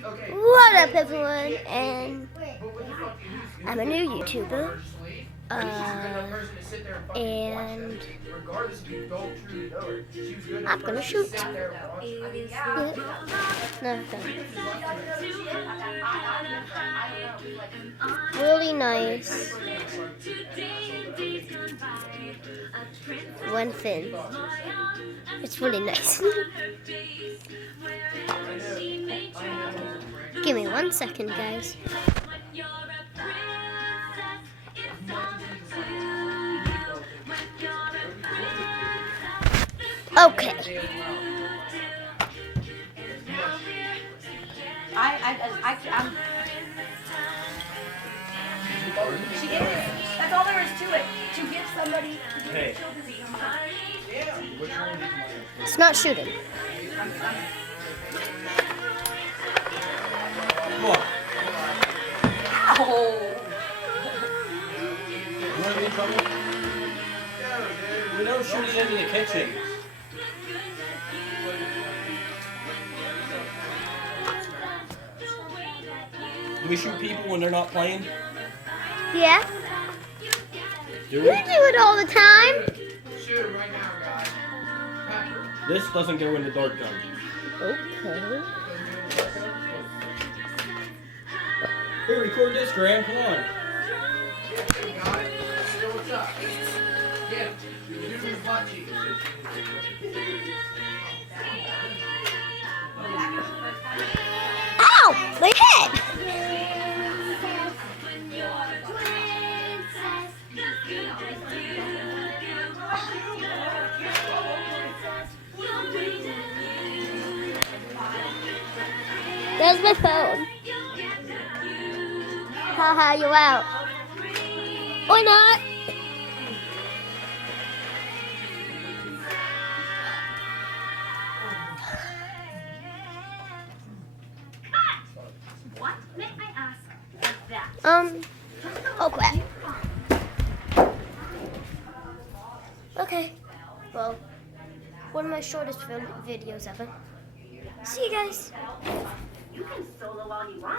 What up, everyone? And I'm a new YouTuber. And I'm gonna shoot. No. Really nice. One thing. It's really nice. Give me 1 second, guys. Okay. I'm. She is. That's all there is to it. To give somebody. Hey. It's not shooting. Come on. Ow! You want to be in trouble? We don't shoot it into the kitchen. Do we shoot people when they're not playing? Yeah. Do You we? do it all the time. Shoot him right now, guys. This doesn't go in the dart gun. Okay. Here, record this, Graham. Come on. Got it. Still what's up? Yeah. You're doing the butt cheeks. Ow! My head! There's my phone. Haha, you out. Or not. What may I ask of that? Oh crap. Okay. Well, one of my shortest videos ever. See you guys. You can solo all you want.